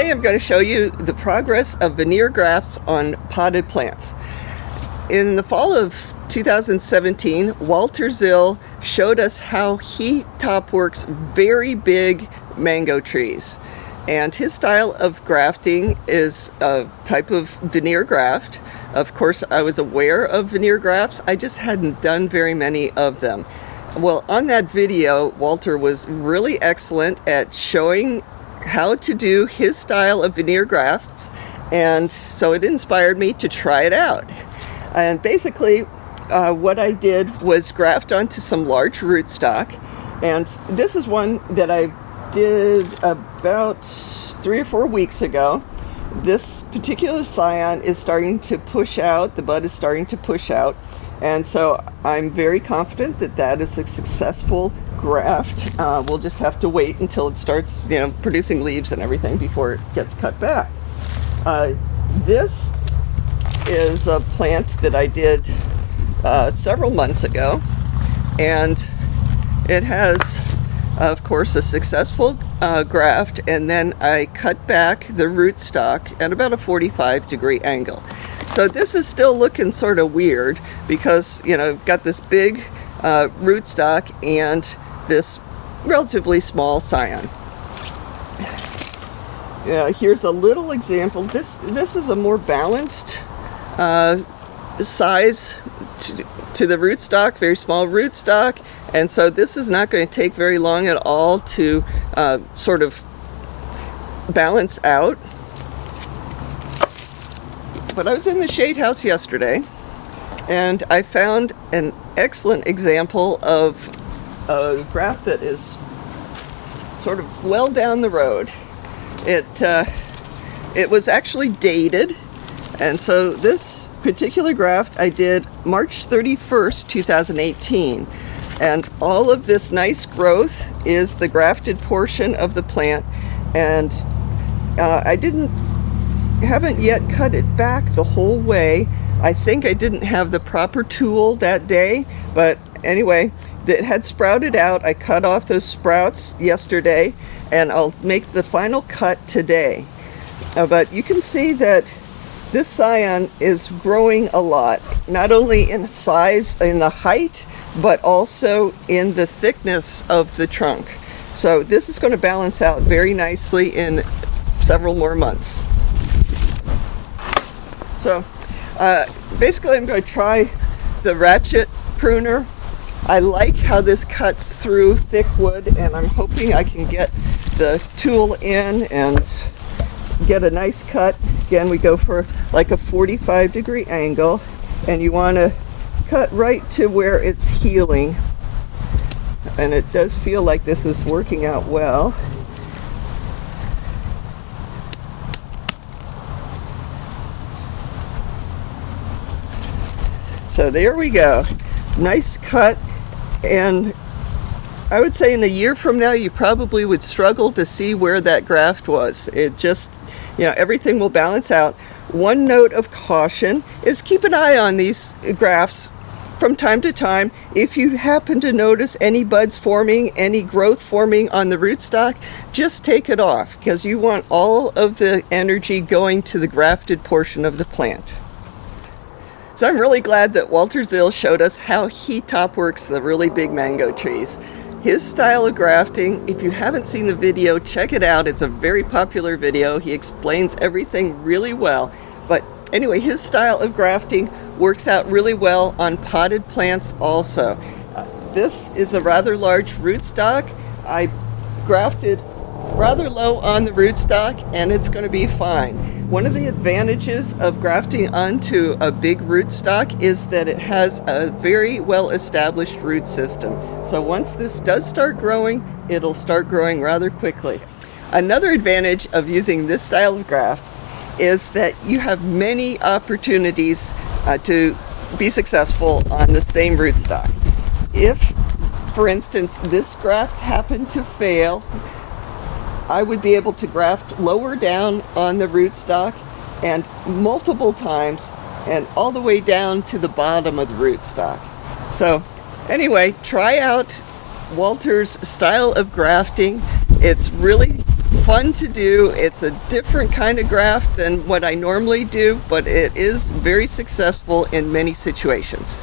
Today I'm going to show you the progress of veneer grafts on potted plants. In the fall of 2017, Walter Zill showed us how he top works very big mango trees. And his style of grafting is a type of veneer graft. Of course, I was aware of veneer grafts, I just hadn't done very many of them. Well, on that video, Walter was really excellent at showing how to do his style of veneer grafts, and so it inspired me to try it out. And basically, what I did was graft onto some large rootstock, and this is one that I did about 3 or 4 weeks ago. This particular scion is starting to push out, the bud is starting to push out, and so I'm very confident that that is a successful graft. We'll just have to wait until it starts, producing leaves and everything before it gets cut back. This is a plant that I did several months ago, and it has, of course, a successful graft, and then I cut back the rootstock at about a 45-degree angle. So this is still looking sort of weird because, I've got this big rootstock and this relatively small scion. Here's a little example. This is a more balanced size to the rootstock, very small rootstock, and so this is not going to take very long at all to sort of balance out. But I was in the shade house yesterday and I found an excellent example of a graft that is sort of well down the road. It was actually dated, and so this particular graft I did March 31st, 2018, and all of this nice growth is the grafted portion of the plant, and I haven't yet cut it back the whole way. I think I didn't have the proper tool that day, but anyway, it had sprouted out. I cut off those sprouts yesterday, and I'll make the final cut today. But you can see that this scion is growing a lot, not only in size, in the height, but also in the thickness of the trunk. So this is going to balance out very nicely in several more months. So basically I'm going to try the Ratchet pruner. I like how this cuts through thick wood, and I'm hoping I can get the tool in and get a nice cut. Again, we go for like a 45-degree angle, and you want to cut right to where it's healing. And it does feel like this is working out well. So there we go. Nice cut. And I would say in a year from now, you probably would struggle to see where that graft was. It just, everything will balance out. One note of caution is keep an eye on these grafts from time to time. If you happen to notice any buds forming, any growth forming on the rootstock, just take it off, because you want all of the energy going to the grafted portion of the plant. So I'm really glad that Walter Zill showed us how he top works the really big mango trees. His style of grafting, if you haven't seen the video, check it out. It's a very popular video. He explains everything really well. But anyway, his style of grafting works out really well on potted plants also. This is a rather large rootstock. I grafted rather low on the rootstock, and it's going to be fine. One of the advantages of grafting onto a big rootstock is that it has a very well established root system. So once this does start growing, it'll start growing rather quickly. Another advantage of using this style of graft is that you have many opportunities to be successful on the same rootstock. If, for instance, this graft happened to fail, I would be able to graft lower down on the rootstock and multiple times, and all the way down to the bottom of the rootstock. So anyway, try out Walter's style of grafting. It's really fun to do. It's a different kind of graft than what I normally do, but it is very successful in many situations.